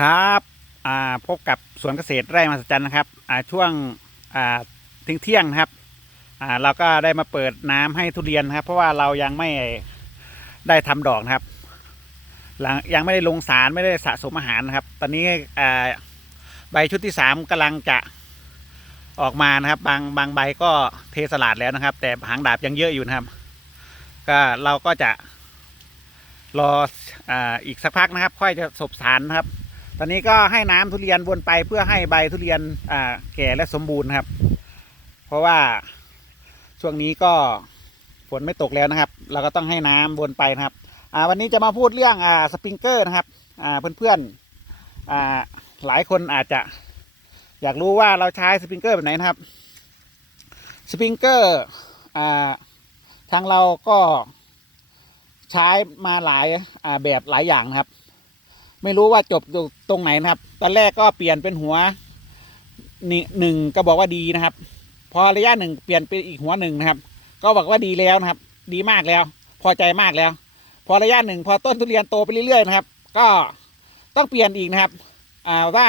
ครับพบกับสวนเกษตรไร่มหัศจรรย์นะครับช่วงอ่าทิ้งเที่ยงนะครับเราก็ได้มาเปิดน้ำให้ทุเรียนนะครับ เพราะว่าเรายังไม่ได้ทำดอกนะครับหลังยังไม่ได้ลงสารไม่ได้สะสมอาหารนะครับ ตอนนี้ใบชุดที่สามกำลังจะออกมานะครับ บางบางใบก็เทสลาดแล้วนะครับ แต่หางดาบยังเยอะอยู่นะครับ ก็เราก็จะรอออีกสักพักนะครับ ค่อยจะสบสารนะครับ ตอนนี้ก็ให้น้ำทุเรียนวนไปเพื่อให้ใบทุเรียนอ่าแก่และสมบูรณ์ครับ เพราะว่าช่วงนี้ก็ฝนไม่ตกแล้วนะครับ เราก็ต้องให้น้ำวนไปนะครับอ่าวันนี้จะมาพูดเรื่องอ่าสปริงเกอร์นะครับอ่าเพื่อนๆอ่าหลายคนอาจจะอยากรู้ว่าเราใช้สปริงเกอร์แบบไหนนะครับสปริงเกอร์อ่าทางเราก็ใช้มาหลายแบบหลายอย่างนะครับ ไม่รู้ว่าจบตรงไหนนะครับ ตอนแรกก็เปลี่ยนเป็นหัวหนึ่งก็บอกว่าดีนะครับ พอระยะหนึ่งเปลี่ยนเป็นอีกหัวหนึ่งนะครับ ก็บอกว่าดีแล้วนะครับ ดีมากแล้ว พอใจมากแล้ว พอระยะหนึ่งพอต้นทุเรียนโตไปเรื่อยๆนะครับ ก็ต้องเปลี่ยนอีกนะครับอ่าว่า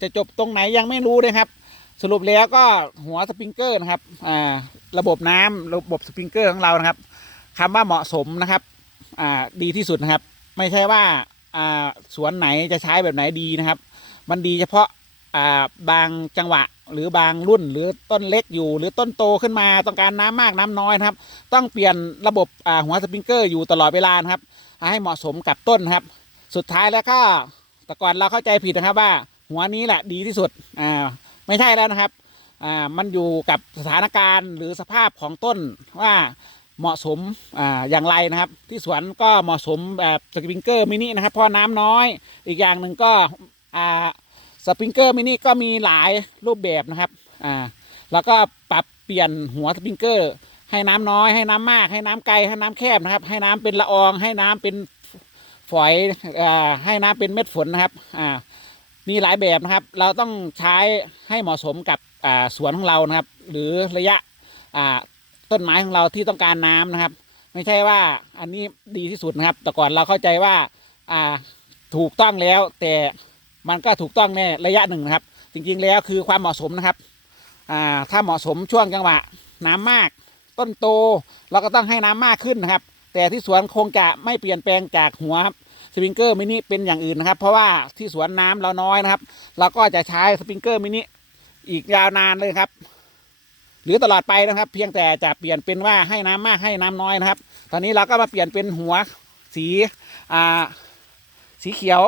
จะจบตรงไหนยังไม่รู้นะครับ สรุปแล้วก็หัวสปริงเกอร์นะครับอ่าระบบน้ำระบบสปริงเกอร์ของเรานะครับคำว่าเหมาะสมนะครับอ่าดีที่สุดนะครับ ไม่ใช่ว่า อ่าสวนไหนจะใช้แบบไหนดีนะครับ มันดีเฉพาะอ่าบางจังหวะหรือบางรุ่นหรือต้นเล็กอยู่ หรือต้นโตขึ้นมาต้องการน้ำมากน้ำน้อยนะครับ ต้องเปลี่ยนระบบอ่าหัวสปริงเกอร์อยู่ตลอดเวลานะครับ ให้เหมาะสมกับต้นครับ สุดท้ายแล้วก็แต่ก่อนเราเข้าใจผิดนะครับว่า หัวนี้แหละดีที่สุดอ่าไม่ใช่แล้วนะครับอ่ามันอยู่กับสถานการณ์หรือสภาพของต้นว่า เหมาะสมอ่าอย่างไรนะครับ ที่สวนก็เหมาะสมแบบสปริงเกอร์มินินะครับเพราะน้ำน้อย อีกอย่างหนึ่งก็อ่าสปริงเกอร์มินิก็มีหลายรูปแบบนะครับอ่าแล้วก็ปรับเปลี่ยนหัวสปริงเกอร์ให้น้ำน้อยให้น้ำมาก ให้น้ำไกลให้น้ำแคบนะครับ ให้น้ำเป็นละออง ให้น้ำเป็นฝอยอ่าให้น้ำเป็นเม็ดฝนนะครับอ่ามีหลายแบบนะครับ เราต้องใช้ให้เหมาะสมกับอ่าสวนของเรานะครับ หรือระยะอ่า ต้นไม้ของเราที่ต้องการน้ำนะครับ ไม่ใช่ว่าอันนี้ดีที่สุดนะครับ แต่ก่อนเราเข้าใจว่าอ่าถูกต้องแล้ว แต่มันก็ถูกต้องในระยะหนึ่งนะครับ จริงๆแล้วคือความเหมาะสมนะครับอ่าถ้าเหมาะสมช่วงจังหวะน้ำมาก ต้นโตเราก็ต้องให้น้ำมากขึ้นนะครับ แต่ที่สวนคงจะไม่เปลี่ยนแปลงจากหัวสปริงเกอร์มินิเป็นอย่างอื่นนะครับ เพราะว่าที่สวนน้ำเราน้อยนะครับ เราก็จะใช้สปริงเกอร์มินิอีกยาวนานเลยครับ หรือตลอดไปนะครับ เพียงแต่จะเปลี่ยนเป็นว่าให้น้ำมากให้น้ำน้อยนะครับ ตอนนี้เราก็มาเปลี่ยนเป็นหัวสีอ่าสีเขียว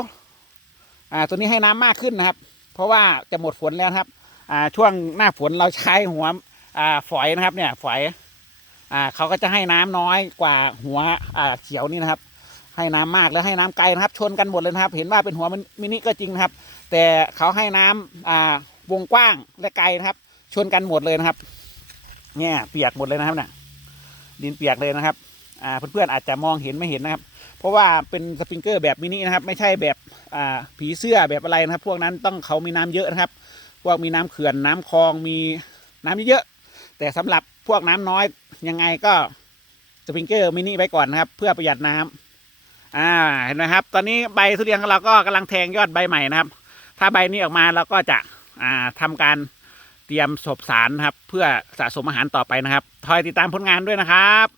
อ่าตัวนี้ให้น้ำมากขึ้นนะครับ เพราะว่าจะหมดฝนแล้วครับอ่าช่วงหน้าฝนเราใช้หัวอ่าฝอยนะครับเนี่ยฝอยอ่าเขาก็จะให้น้ำน้อยกว่าหัวอ่าเขียวนี่นะครับ ให้น้ำมากแล้วให้น้ำไกลนะครับ ชนกันหมดเลยนะครับ เห็นว่าเป็นหัวมินิก็จริงนะครับ แต่เขาให้น้ำอ่าวงกว้างและไกลนะครับ ชนกันหมดเลยนะครับ เนี่ยเปียกหมดเลยนะครับเนี่ยดินเปียกเลยนะครับ อ่าเพื่อนๆอาจจะมองเห็นไม่เห็นนะครับ เพราะว่าเป็นสปริงเกอร์แบบมินินะครับ ไม่ใช่แบบอ่าผีเสื้อแบบอะไรนะครับ พวกนั้นต้องเขามีน้ำเยอะนะครับ พวกมีน้ำเขื่อนน้ำคลองมีน้ำเยอะๆแต่สำหรับพวกน้ำน้อยยังไงก็สปริงเกอร์มินิไว้ก่อนนะครับ เพื่อประหยัดน้ำอ่าเห็นไหมครับ ตอนนี้ใบทุเรียนของเราก็กำลังแทงยอดใบใหม่นะครับ ถ้าใบนี้ออกมาเราก็จะอ่าทำการ เตรียมศพสารครับ เพื่อสะสมอาหารต่อไปนะครับคอยติดตามผลงานด้วยนะครับ